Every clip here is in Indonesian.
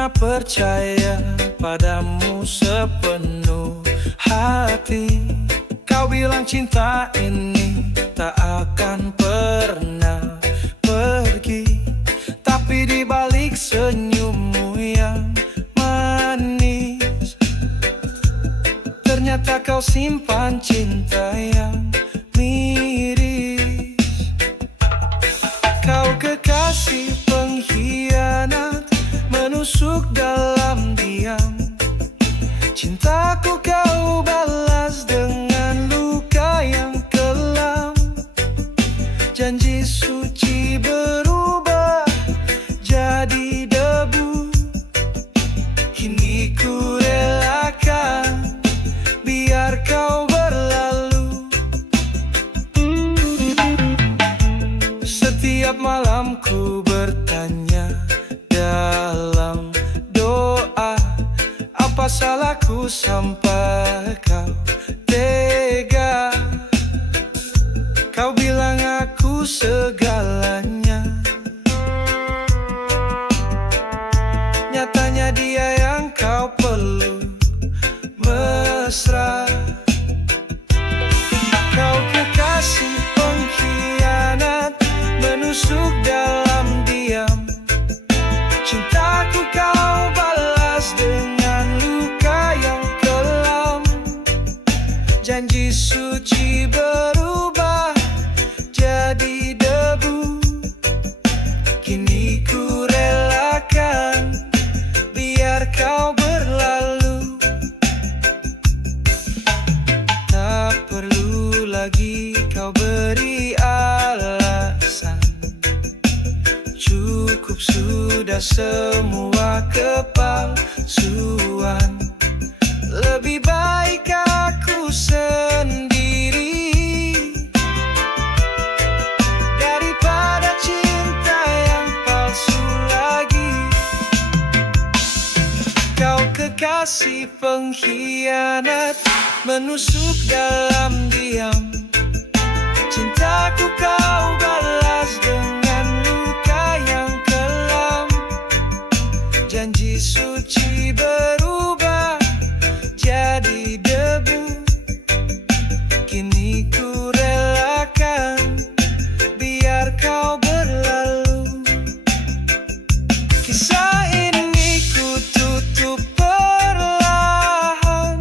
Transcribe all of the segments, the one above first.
pernah percaya padamu sepenuh hati. Kau bilang cinta ini tak akan pernah pergi, tapi di balik senyummu yang manis, ternyata kau simpan cinta yang miris. Kau kekasih pengkhianat, menusuk dalam diam. Cintaku kau balas dengan luka yang kelam. Janji suci berubah jadi debu. Kini ku relakan biar kau berlalu. Setiap malam ku bertanya dalam doa, apa salahku sampai kau tega? Kau bilang aku segalanya, nyatanya dia yang kau perlu mesra. Kau kekasih pengkhianat, menusuk dalam diam. Cintaku kau balas dengan luka yang kelam. Janji suci berubah jadi debu. Kini ku relakan biar kau berlalu. Tak perlu lagi kau beri alasan, cukup sudah semua kepalsuan. Lebih baik aku sendiri daripada cinta yang palsu lagi. Kau kekasih pengkhianat, menusuk dalam diam. Cintaku kau balas dengan luka yang kelam. Janji suci berubah jadi debu. Kini ku relakan biar kau berlalu. Kisah ini ku tutup perlahan,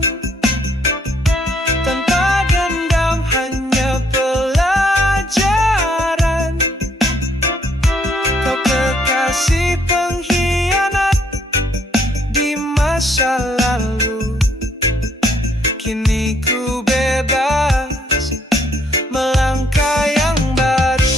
tanpa dendam, hanya pelajaran. Kau kekasih pengkhianat di masa lalu. Kini ku bebas melangkah yang baru.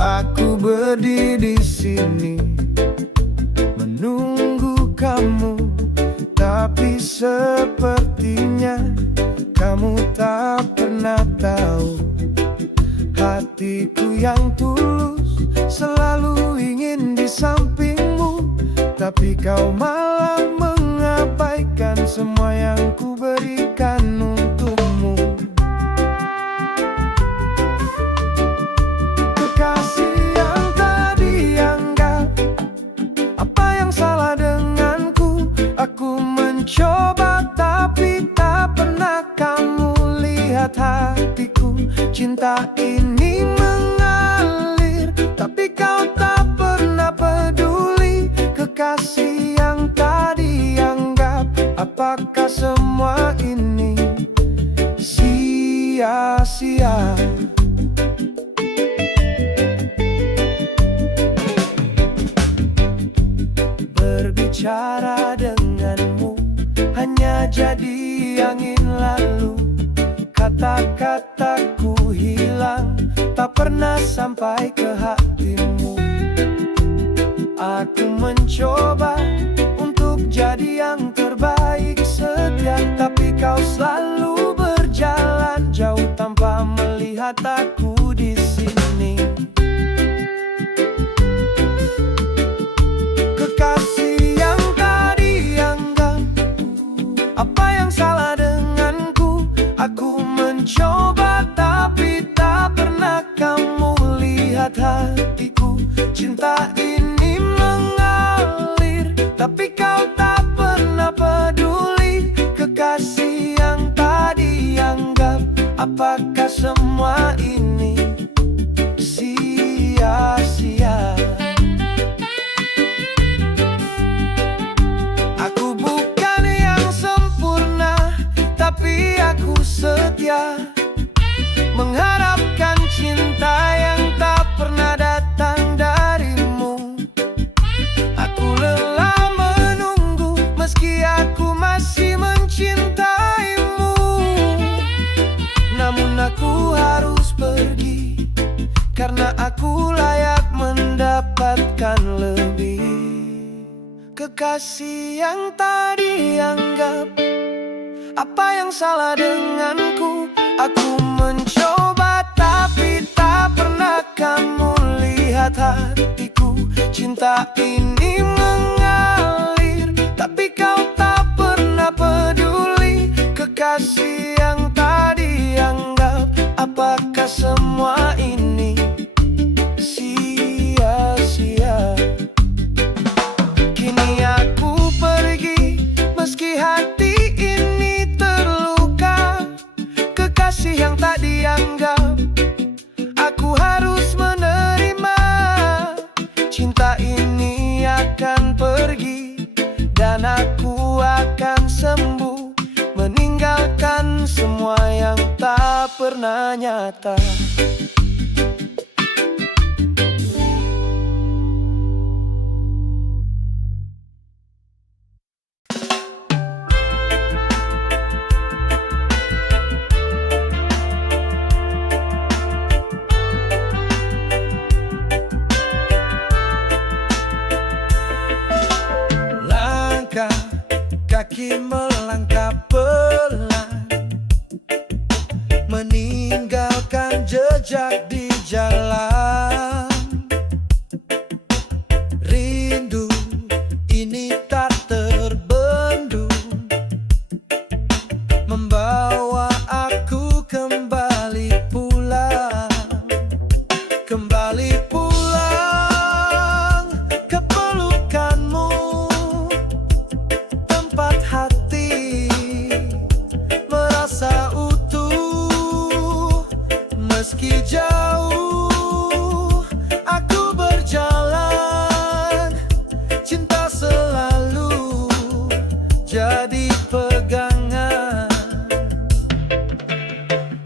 Aku berdiri di sini menunggu kamu, tapi sepertinya kamu tak pernah tahu. Hatiku yang tulus selalu ingin di sampingmu, tapi kau malah mengabaikan semua yang ku berikan untukmu. Kekasih yang tak dianggap, apa yang salah denganku? Aku mencoba tapi tak pernah kamu lihat hatiku. Cinta ini mengalir, tapi kau tak pernah peduli. Kekasih yang tak dianggap, apakah semua ini sia-sia? bicara denganmu hanya jadi angin lalu. Kata-kataku hilang, tak pernah sampai ke hatimu. Aku mencoba untuk jadi yang terbaik setia, tapi kau selalu berjalan jauh tanpa melihat aku di sini. Kekasih yang tak dianggap, apa yang salah denganku? Aku mencoba tapi tak pernah kamu lihat hatiku. Cinta ini mengalir, tapi kau tak pernah peduli. Kekasih yang tak dianggap, apakah semua ini sia-sia? Aku bukan yang sempurna, tapi aku setia, mengharapkan cinta yang tak pernah datang darimu. Aku lelah menunggu, meski aku masih mencintaimu. Namun aku harus pergi, karena aku layak mendapatkan lebih. Kekasih yang tak dianggap, apa yang salah denganku? Aku mencoba tapi tak pernah kamu lihat hatiku. Cinta ini mengalir, tapi kau tak pernah peduli. Kekasih yang tak dianggap, apakah semua ini sia-sia? Kini aku pergi, meski hati ini terluka. Kekasih yang tak dianggap, aku harus menerima. Cinta ini akan pergi, dan aku akan sembuh, meninggalkan semua yang tak pernah nyata. Kaki melangkah pelan, meninggalkan jejak di jalan. Rindu ini tak terbendung, membawa aku kembali pulang. Kembali pulang ke pelukanmu, hati merasa utuh. Meski jauh aku berjalan, cinta selalu jadi pegangan.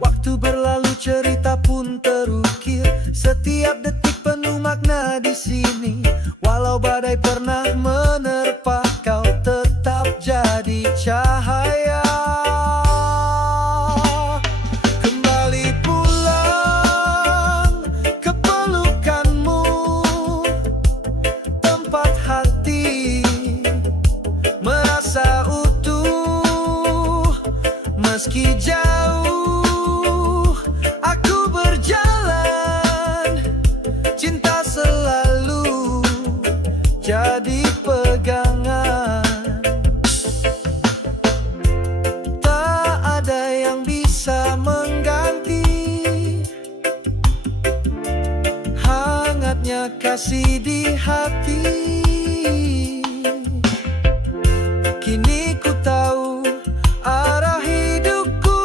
Waktu berlalu, cerita pun terukir, setiap detik penuh makna di sini. Walau badai pernah menerpa, kau tetap jadi cahaya. Kembali pulang ke pelukanmu, tempat hati merasa utuh. Meski jauh aku berjalan, cinta selalu jadi pegangan. Tak ada yang bisa mengganti hangatnya kasih di hati. Kini ku tahu arah hidupku,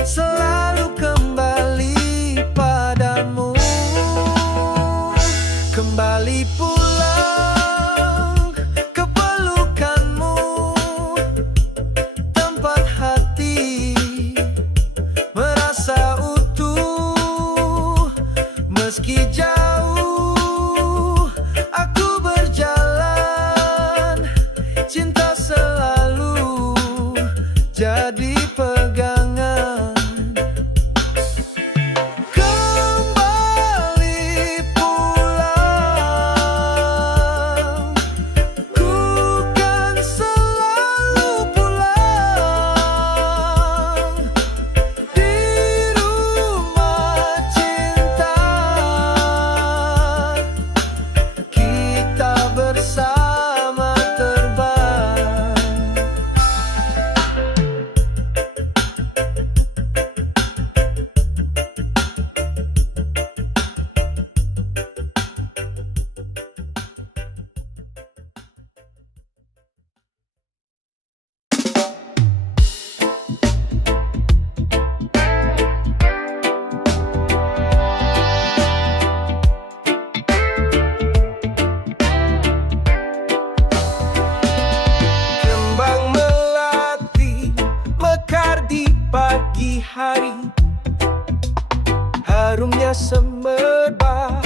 selalu kembali padamu. Kembali pulang ke pelukanmu, tempat hati merasa utuh. Meski jauh aku berjalan, Harumnya semerbak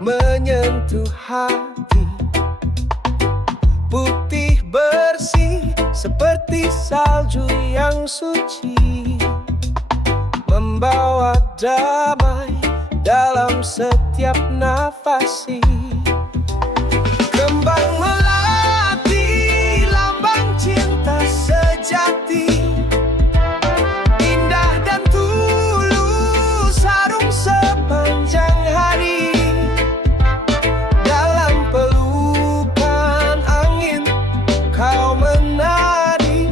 menyentuh hati, putih bersih seperti salju yang suci, membawa damai dalam setiap nafasi. Kembang melati, lambang cinta sejati, indah dan tulus, harum sepanjang hari. Dalam pelukan angin kau menari,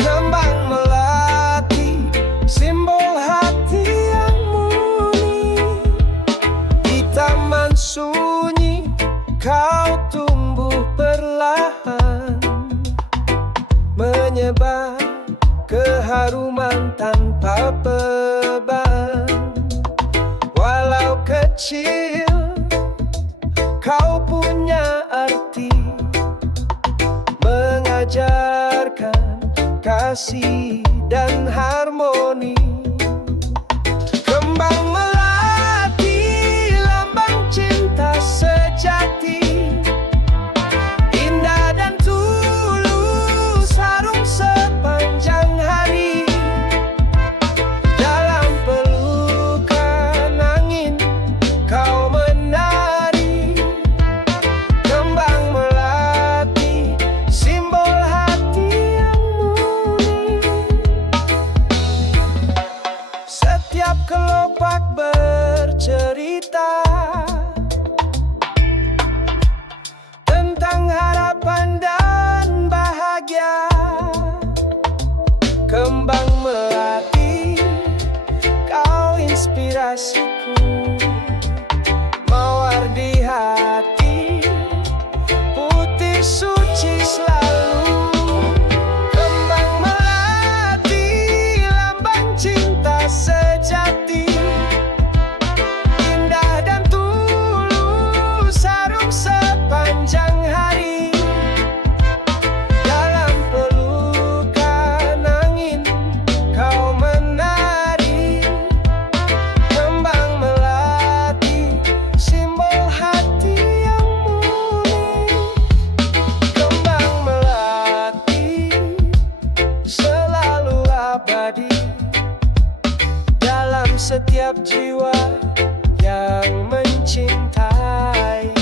kembang melati, simbol hati yang murni. Di taman sunyi kau tumbuh perlahan, menyebar keharuman tanpa beban. Walau kecil, kau punya arti, mengajarkan kasih dan harmoni. Kembang melati, lambang cinta sejati, indah dan tulus, harum sepanjang hari. Dalam pelukan angin kau menari, kembang melati, simbol hati yang murni. Setiap kelopak bercerita tentang harapan dan bahagia. Kembang melati, kau inspirasiku, mawar di hati, putih suci selalu. Kembang melati, lambang cinta sejati, indah dan tulus, harum sepanjang hari. Dalam pelukan angin kau menari, kembang melati, simbol hati yang murni. Kembang melati selalu abadi dalam setiap jiwa yang mencintai.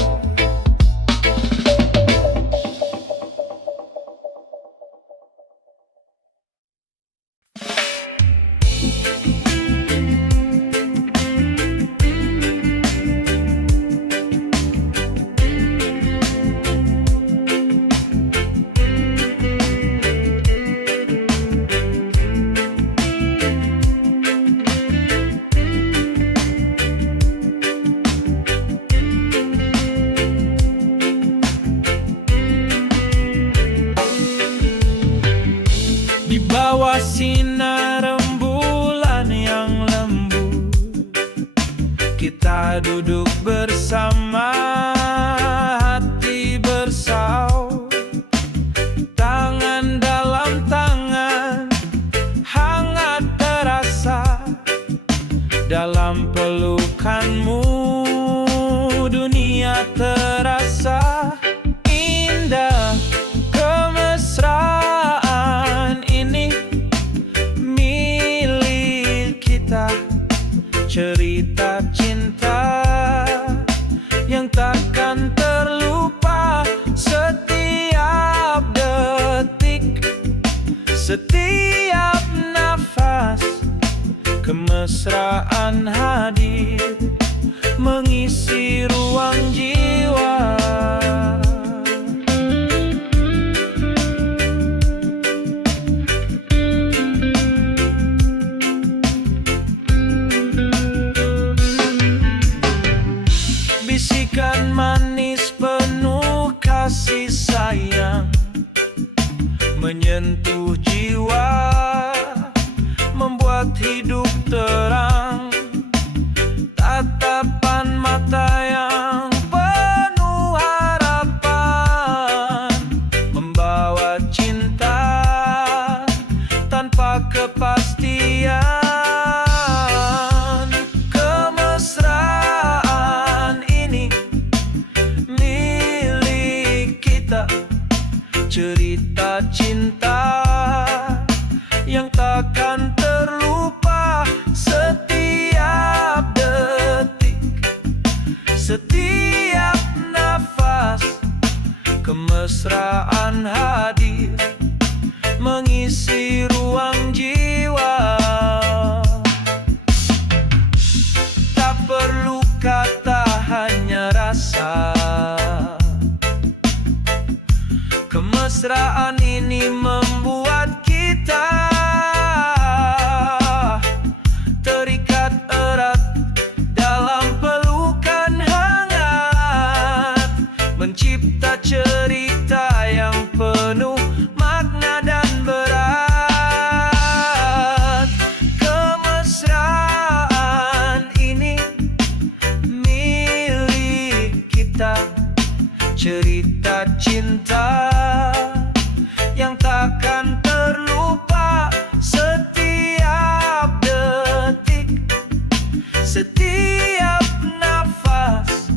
Di bawah sinar rembulan yang lembut, kita duduk bersama, hati bersaut, tangan dalam tangan, hangat terasa. Dalam pelukanmu dunia terasa indah. Kemesraan ini milik kita, cerita cinta yang takkan terlupa. Setiap detik, setiap nafas, kemesraan hadir mengisi ruang jiwa. Bisikan manis penuh kasih sayang menyentuh jiwa, membuat hidup terang. Tatapan mata yang penuh harapan, membawa cinta tanpa kepastian. cinta yang takkan terlupa. Setiap detik, setiap nafas, kemesraan hadir mengisi ruang jiwa. Tak perlu kata, hanya rasa. Kemesraan ini membuat kita terikat erat dalam pelukan hangat, mencipta cerita yang penuh makna dan berat. Kemesraan ini milik kita, cerita cinta yang takkan terlupa. Setiap detik, setiap nafas,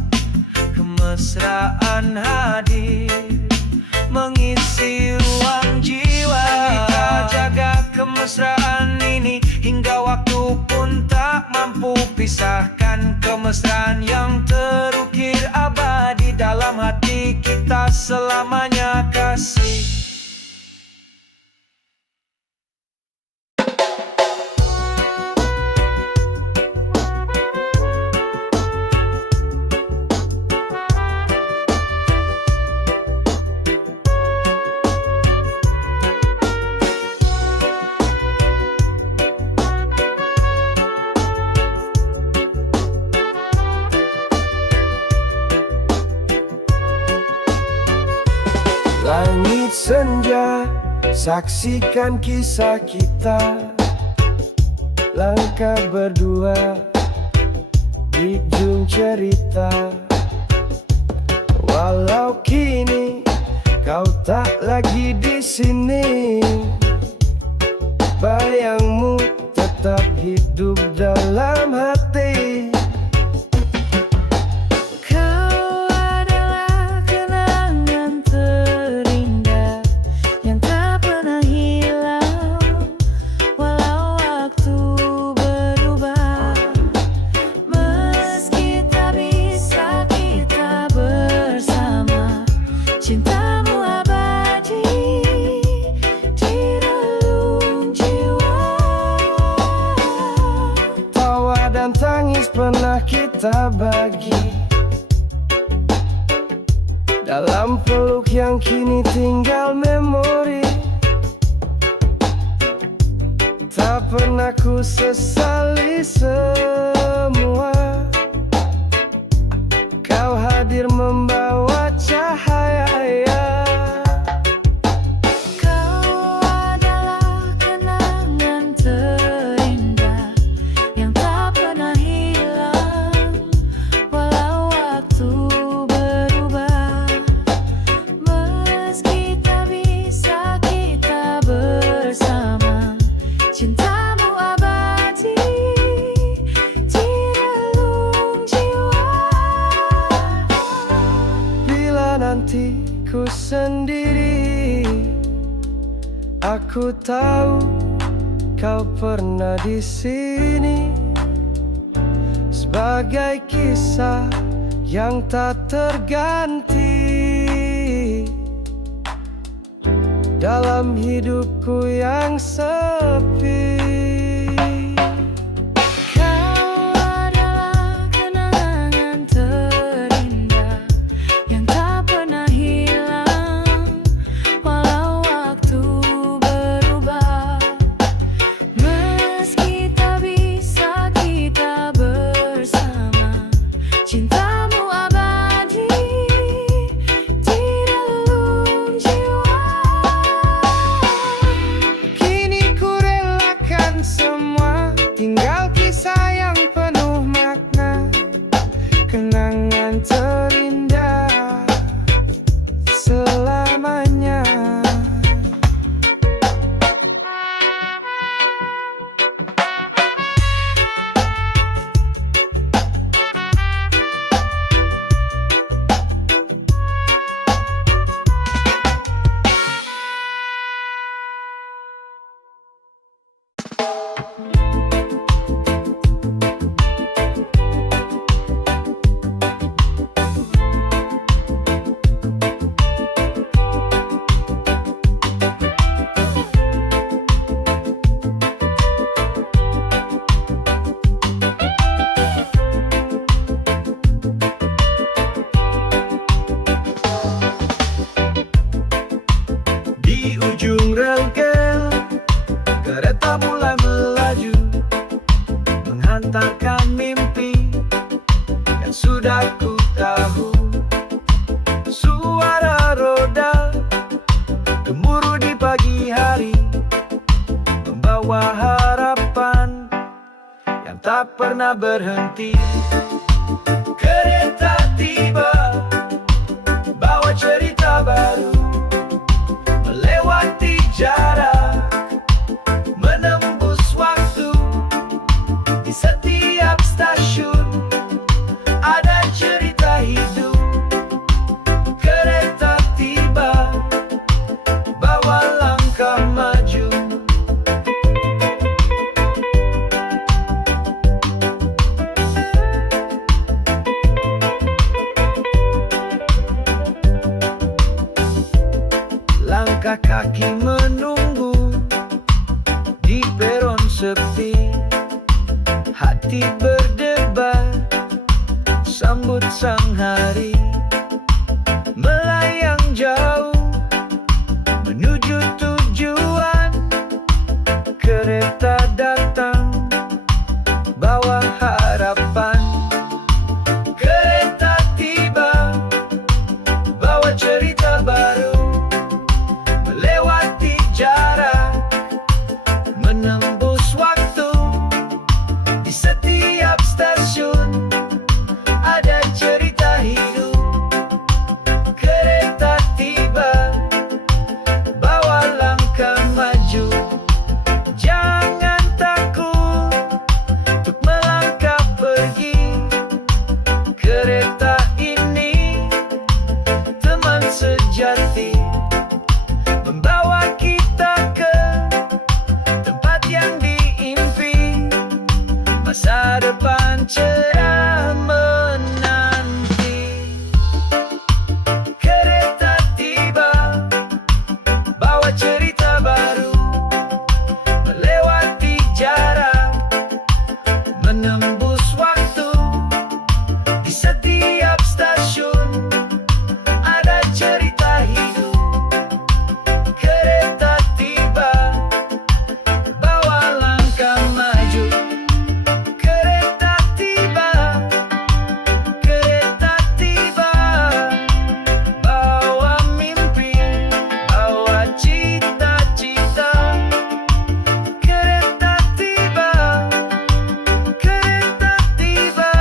kemesraan hadir mengisi ruang jiwa. Kita jaga kemesraan ini hingga waktu pun tak mampu pisahkan. Kemesraan yang terukir abadi dalam hati kita selamanya. Kasih. Langit senja, saksikan kisah kita. Langkah berdua di ujung cerita. Walau kini kau tak lagi di sini, bayangmu tetap hidup dalam hati. Cintamu abadi di relung jiwa. Tawa dan tangis pernah kita bagi dalam peluk yang kini tinggal memori. Tak pernah ku sesali semua. Kau hadir membawa cahaya. Kau adalah kenangan terindah yang tak pernah hilang. Walau waktu berubah, meski tak bisa kita bersama. Cintamu abadi di relung jiwa. Bila nanti ku sendiri, aku tahu kau pernah di sini. Sebagai kisah yang tak terganti dalam hidupku yang sepi. Kau adalah kenangan terindah yang tak pernah hilang. Walau waktu berubah, meski tak bisa kita bersama. Cintamu abadi di relung jiwa. Kini ku relakan bahu. Suara roda gemuruh di pagi hari, membawa harapan yang tak pernah berhenti. Kereta tiba, bawa cerita baru, melewati jarak, menembus waktu. Di setiap stasiun ada cerita hidup. Kereta tiba, bawa langkah maju. Langkah kaki menunggu di peron sepi, hati berdebar sambut sang hari. Melayang jauh menuju tujuan, kereta datang bawa harapan. Kereta tiba, bawa cerita baru, melewati jarak, menembus waktu. Di setiap stasiun ada cerita hidup. Kereta tiba, bawa langkah maju. Jangan takut untuk melangkah pergi. Kereta ini teman sejati, membawa kita ke tempat yang diimpi. Masa depan cerah menanti. Kereta tiba, bawa cerita baru, melewati jarak, menembus waktu. Di setiap stasiun ada cerita hidup. Kereta tiba, bawa langkah maju. Kereta tiba, kereta tiba, bawa mimpi, bawa cita-cita. Kereta tiba, kereta tiba,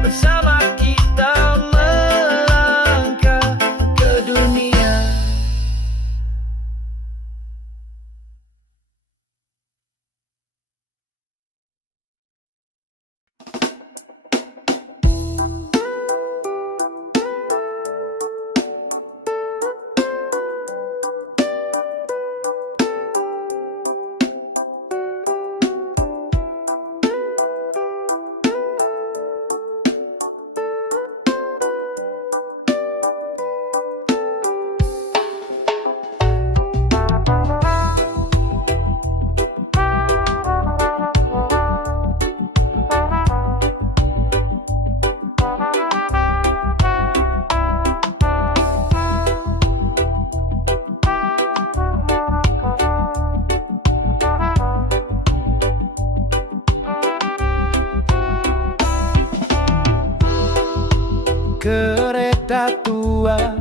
bersama kita melangkah ke dunia. Kereta tua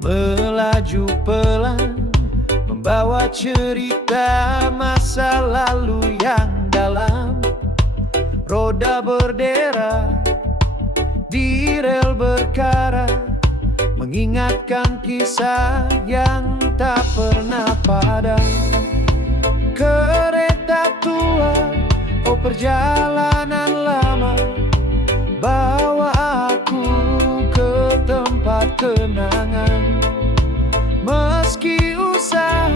melaju pelan, membawa cerita masa lalu yang dalam. Roda berdera di rel berkarat, mengingatkan kisah yang tak pernah padam. Kereta tua, oh perjalanan lama, bawa aku ke tempat kenangan. Meski usah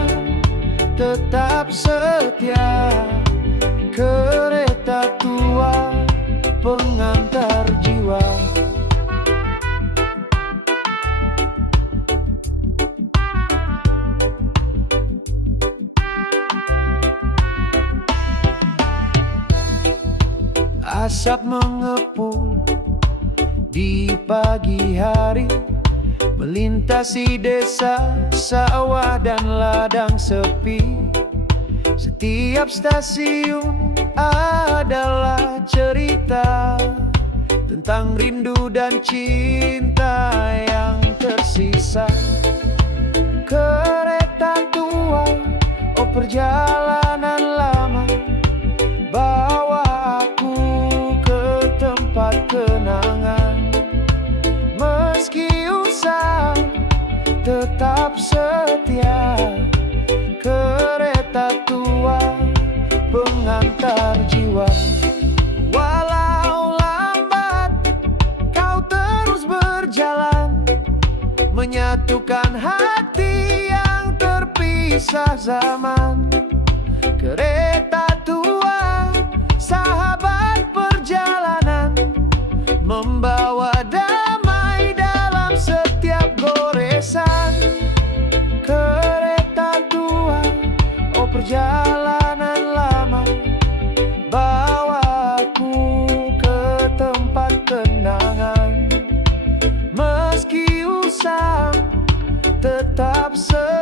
tetap setia, kereta tua pengantar jiwa. Asap mengepul di pagi hari, melintasi desa, sawah dan ladang sepi. Setiap stasiun adalah cerita tentang rindu dan cinta yang tersisa. Kereta tua, oh perjalanan lama, bawa aku ke tempat kenangan. Meski usang, tetap setia. Kereta tua, pengantar jiwa. Walau lambat, kau terus berjalan, menyatukan hati yang terpisah zaman. Kereta tua, sahabat perjalanan, membawa damai dalam setiap goresan. Kereta tua, oh perjalanan lama, bawa aku ke tempat kenangan. Meski usang, tetap setia.